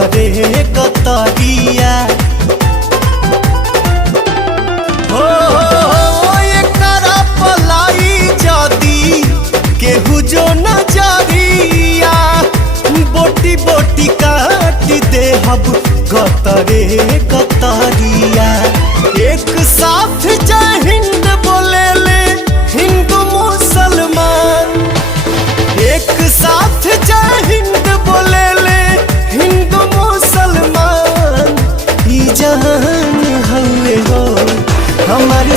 गतरे गतरिया हो एकरा पलाई जदी केहू जो नजरिया बोटी बोटी काट दे हब गतरे गतरिया। एक साथ जय हिंद बोले ले हिंदू मुसलमान, एक साथ जय हिंद बोले ले हिंदू मुसलमान। ई जहान हवे हो हमारे